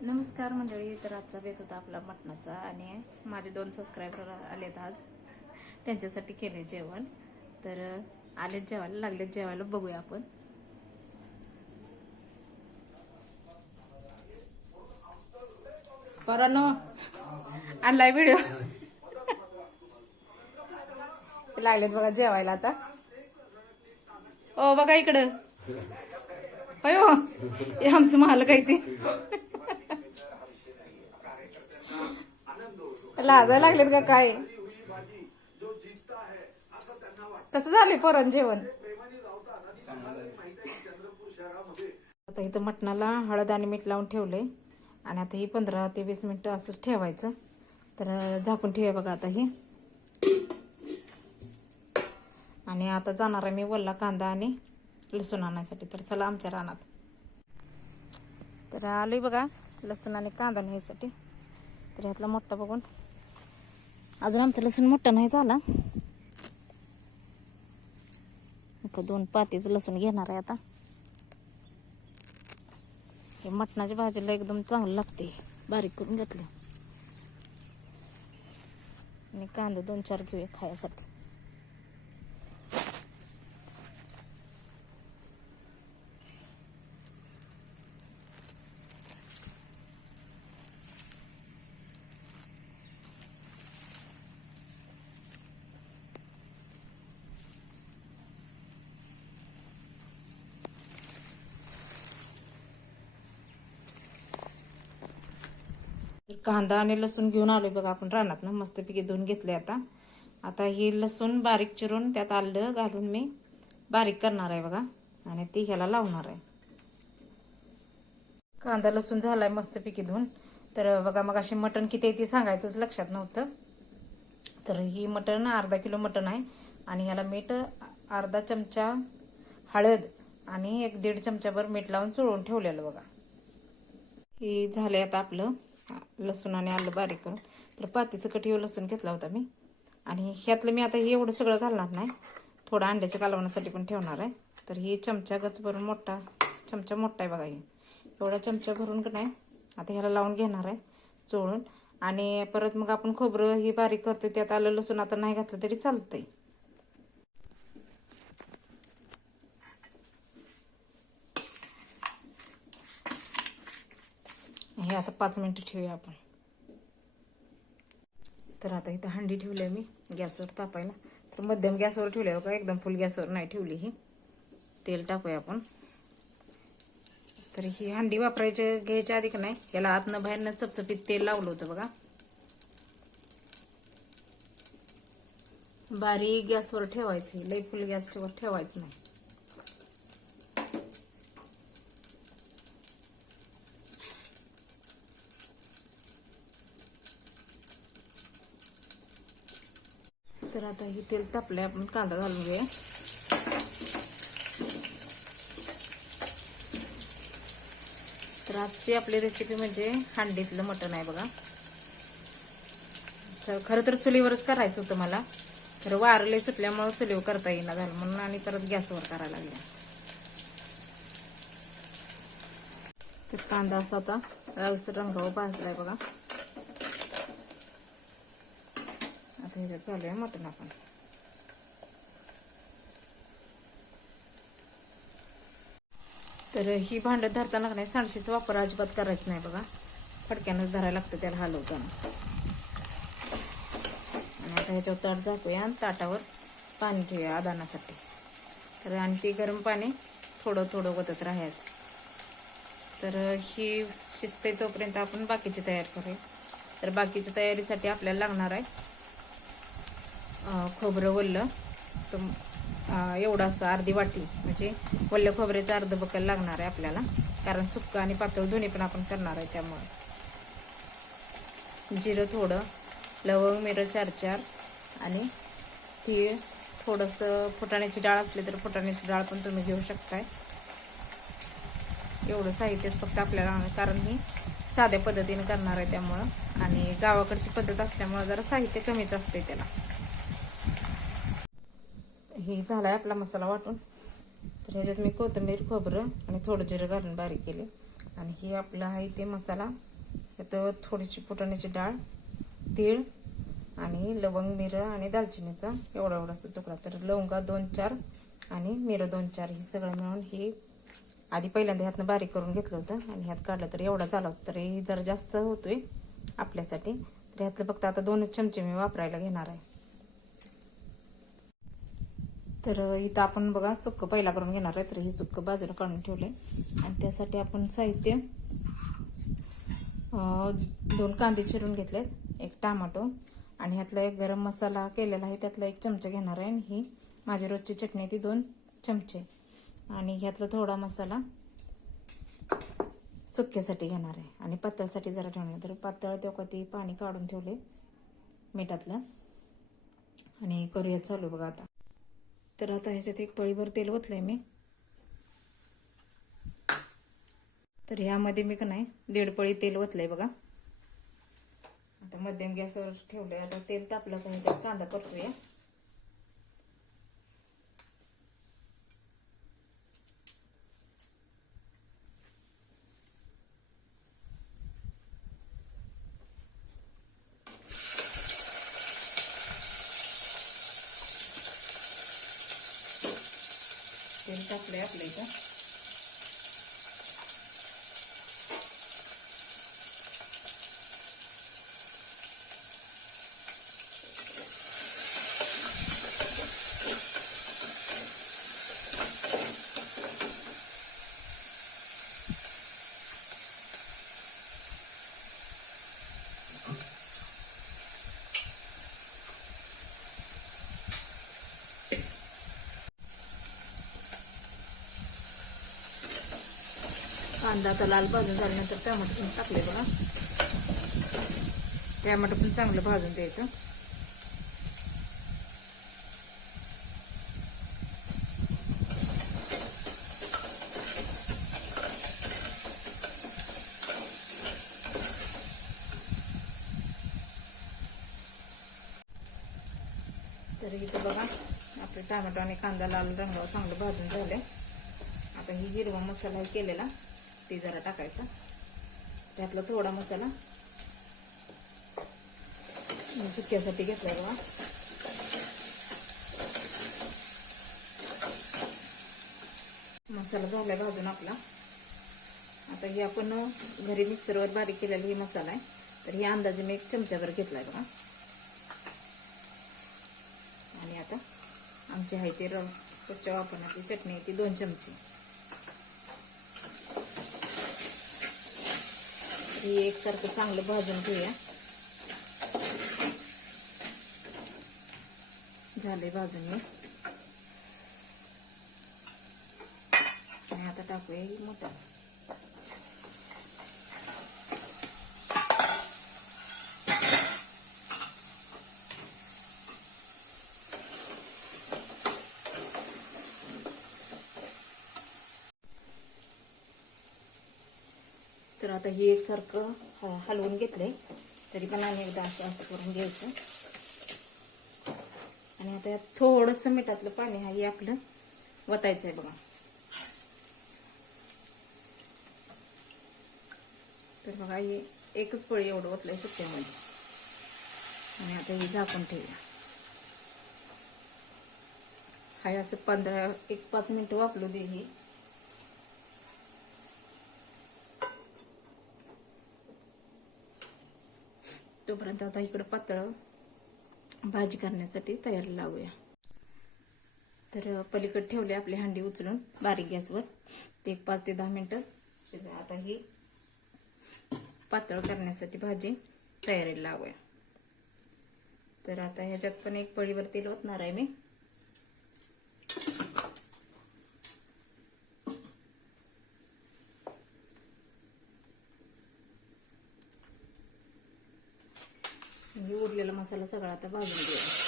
नमस्कार मंडळी. तर आजचा बेत होता आपला मटणाचा आणि माझे 2 सबस्क्रायबर आलेत आज, त्यांच्यासाठी केले जेवण. तर आलेत जेवायला, लागलेत जेवायला, बघूया आपण. पोरांनो, आणलाय व्हिडिओ. लागलेत बघा जेवायला आता. ओ बघा इकडं. अयो, हे आमचं महाल काय ते. लाजायला लागलेत का काय? कसं झालंय पोरांचं जेवण? आता इथं मटणाला हळद आणि मीठ लावून ठेवलंय आणि आता ही 15 ते 20 मिनिटं असंच ठेवायचं. तर झाकून ठेवूया बघा आता हे. आणि आता जाणार आहे मी वल्ला कांदा आणि लसूण आणण्यासाठी. तर चला आमच्या रानात. तर आलोय बघा लसूण आणि कांदा न्यायसाठी. तर ह्यातला मोठा बघून, अजून आमचा लसूण मोठा नाही झाला. 2 पातीचं लसूण घेणार आहे आता. हे मटणाच्या भाजीला एकदम चांगलं लागते, बारीक करून घेतलं. आणि कांदा 2-4 घेऊया खायसाठी. कांदा आणि लसूण घेऊन आलोय बघा आपण रानात ना, मस्तपैकी धुवून घेतले. आता ही लसूण बारीक चिरून त्यात आलं घालून मी बारीक करणार आहे बघा. आणि ती ह्याला लावणार आहे. कांदा लसूण झालाय मस्तपैकी धुवून. तर बघा मग अशी मटण किती आहे ती सांगायचंच लक्षात नव्हतं. तर ही मटण अर्धा किलो मटण आहे. आणि ह्याला मीठ अर्धा चमचा, हळद आणि 1-1.5 चमचाभर मीठ लावून चोळून ठेवलेलं बघा. हे झालंय आता आपलं लसूण आणि आलं बारीक करून. तर पातीचं कठीवर लसूण घेतला होता मी. आणि ह्यातलं मी आता हे एवढं सगळं घालणार नाही, थोडं अंड्याच्या कालवणासाठी पण ठेवणार आहे. तर ही चमचा गच भरून, मोठा चमचा मोठा आहे बघा. हे एवढा चमचा भरून का नाही आता ह्याला लावून घेणार आहे चोळून. आणि परत मग आपण खोबरं ही बारीक करतोय त्यात आलं लसूण आता नाही घातलं तरी चालतंय. हे आता 5 मिनिटं ठेवूया आपण. तर आता इथं हंडी ठेवली आहे मी गॅसवर तापायला. तर मध्यम गॅसवर ठेवली आहे का, एकदम फुल गॅसवर नाही ठेवली. ही तेल टाकूया आपण. तर ही हंडी वापरायची घ्यायच्या आधी का नाही याला आतनं बाहेरनं चपचपीत तेल लावलं होतं बघा. बारीक गॅसवर ठेवायचं, लई फुल गॅसवर ठेवायचं नाही. तर आता ही तेल तापलंय, आपण कांदा घालून घेऊया. तर आजची आपली रेसिपी म्हणजे हंडीतलं मटण आहे बघा. खरं तर चुलीवरच करायचं होतं मला, खरं वारले सुटल्यामुळे चुलीवर करता येईना झालं म्हणून आणि परत गॅसवर करायला लागल्या. तर कांदा असा आता लालसर रंगावर भाजलाय बघा. आता ह्याच्यात घालूया मटण आपण. तर ही भांडं धरताना नाही सांडशीचा वापर अजिबात करायचा नाही बघा. फडक्यानंच धरायला लागतं त्याला हलवताना. आणि आता ह्याच्यावर ताट झाकूया आणि ताटावर पाणी ठेवूया आदानासाठी. तर आणि ते गरम पाणी थोडं थोडं ओतत राहायचं. तर ही शिजते तोपर्यंत आपण बाकीची तयारी करूया. तर बाकीच्या तयारीसाठी आपल्याला लागणार आहे खोबरं वल्लं. तर एवढं असं अर्धी वाटी म्हणजे वल्ल्या खोबऱ्याचं अर्ध बकल लागणार आहे आपल्याला, कारण सुक्का आणि पातळ दोन्ही पण आपण करणार आहे त्यामुळं. जिरं थोडं, लवंग मिरं 4-4 आणि तीळ थोडंसं. फुटाण्याची डाळ असली तर फुटाण्याची डाळ पण तुम्ही घेऊ शकताय. एवढं साहित्यच फक्त आपल्याला, कारण ही साध्या पद्धतीने करणार आहे त्यामुळं. आणि गावाकडची पद्धत असल्यामुळं जरा साहित्य कमीच असते त्याला. हे झालाय आपला मसाला वाटून. तर ह्याच्यात मी कोथिंबीर, खोबरं आणि थोडं जिरं घालून बारीक केले. आणि हे आपलं आहे ते मसाला तर थोडीशी फुटाण्याची डाळ, तीळ आणि लवंग, मिरं आणि दालचिनीचा एवढा एवढासा तुकडा. तर लवंगा 2-4 आणि मिरं 2-4 हे सगळं मिळून हे आधी पहिल्यांदा ह्यातनं बारीक करून घेतलं होतं आणि ह्यात काढलं तर एवढा झाला होता. तर हे जरा जास्त होतोय आपल्यासाठी. तर ह्यातलं फक्त आता 2 चमचे मी वापरायला घेणार आहे. तर इथं आपण बघा सुक्क पहिला करून घेणार आहे. तर हे सुक्क बाजूला काढून ठेवले आणि त्यासाठी आपण साहित्य 2 कांदे चिरून घेतलेत, 1 टमाटो आणि ह्यातला 1 गरम मसाला केलेला आहे त्यातला 1 चमचा घेणार आहे आणि ही माझी रोजची चटणी ती 2 चमचे आणि ह्यातला थोडा मसाला सुक्यासाठी घेणार आहे आणि पातळसाठी जरा ठेवणार. तर पातळ तेव्हा ती पाणी काढून ठेवले मिठातलं आणि करूया चालू बघा आता. तर आता ह्याच्यात 1 पळीभर तेल ओतलंय मी. तर ह्यामध्ये मी का नाही 1.5 पळी तेल ओतलंय बघा. आता मध्यम गॅसवर ठेवलंय. आता तेल तापलं का ह्याच्यात कांदा परतूया. तेल टाकलंय आपल्या इथं. कांदा आता लाल भाजून झाल्यानंतर टमाटर पण टाकले बघा. टमाटर पण चांगलं भाजून द्यायचं. तर इथं बघा आपले टमाटो आणि कांदा लाल रंगावर चांगलं भाजून झाले. आता ही हिरवा मसाला केलेला ते जरा टाकायचा. त्यातला थोडा मसाला सुक्यासाठी घेतलाय बघा. मसाला झालाय भाजून आपला. आता ही आपण घरी मिक्सरवर बारीक केलेला ही मसाला आहे. तर ही अंदाजे मी 1 चमचाभर घेतलाय बघा. आणि आता आमची आहे ते रोजच्या वापरण्याची चटणी आहे ती 2 चमचे. ही एकसारखं चांगलं भाजून घेऊया. झाले भाजून मी. आणि आता टाकूया ही मटण. तर आता ही एकसारखं हलवून घेतलंय. तरी पण आणि एकदा असं करून घ्यायचं. आणि आता यात थोडंसं मिठातलं पाणी आहे आपलं वतायचं आहे बघा. तर बघा हे 1च पळी एवढं ओतलंय सुक्यामध्ये. आणि आता हे झाकून ठेवूया. हाय असं 1-5 मिनिटं वाफलू दे हे. तोपर्यंत आता इकडं पातळ भाजी करण्यासाठी तयारी लावूया. तर पलीकडे ठेवले आपली हांडी उचलून बारीक गॅसवर. ते 5 ते 10 मिनिटं. आता ही पातळ करण्यासाठी भाजी तयारीला लावूया. तर आता ह्याच्यात पण 1 पळीवर तेल ओतणार आहे मी. उरलेला मसाला सगळा आता भाजून घेऊया.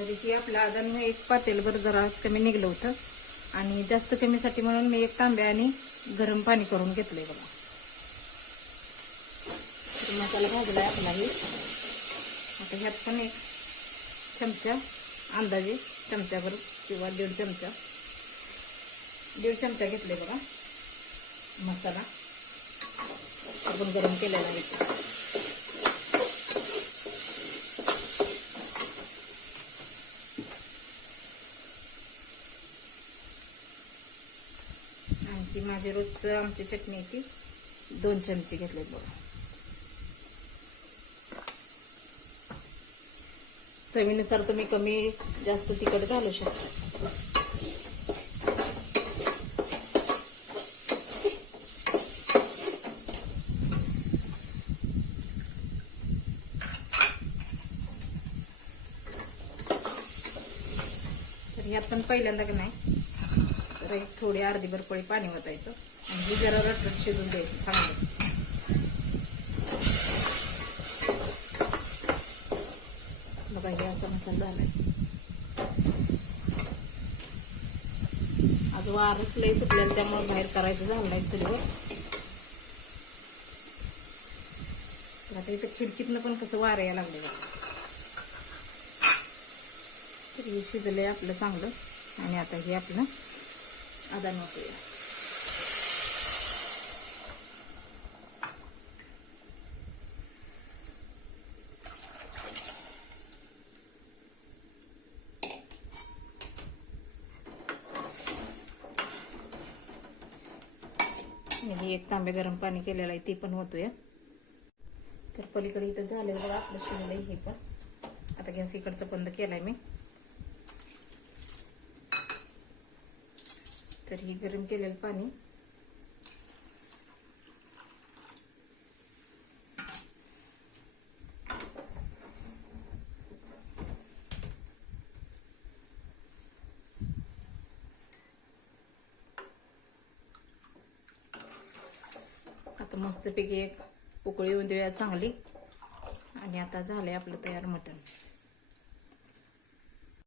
तर ही आपलं आदान एक पातेलभर जरा कमी निघलं होतं आणि जास्त कमीसाठी म्हणून मी एक तांब्याने गरम पाणी करून घेतलंय बघा. मसाला भाजलाय आपलाही. आता ह्यात पण एक चमचा, अंदाजे चमच्याभर किंवा दीड चमचा घेतले बघा मसाला आपण गरम केलेला आहे. आणखी माझे रोजचं आमची चटणी आहे ती 2 चमचे घेतले बघा. चवीनुसार तुम्ही कमी जास्त तिखट घालू शकता. तर ह्यात पण पहिल्यांदा का नाही तर एक थोडी अर्धीभर पळी पाणी ओतायचं आणि ही जरा रटरट शिजून द्यायचं चांगलं. बघा हे असा मसाला झालाय. आज वारच लई सुटलेलं त्यामुळे बाहेर करायचं झालं नाही चुलीवर. आता इथं खिडकीतनं पण कसं वारं यायला लागले. तर हे शिजलंय आपलं चांगलं आणि आता हे आपलं आदान वाटूया. आणि एक तांबे गरम पाणी केलेलं आहे ते पण होतोय. तर पलीकडे इथं झालं बघा आपलं शिजलंय हे पण. आता गॅस इकडचं बंद केलाय मी. तर ही गरम केलेलं पाणी आता मस्तपैकी एक उकळी येऊन देऊया चांगली. आणि आता झालंय आपलं तयार मटण.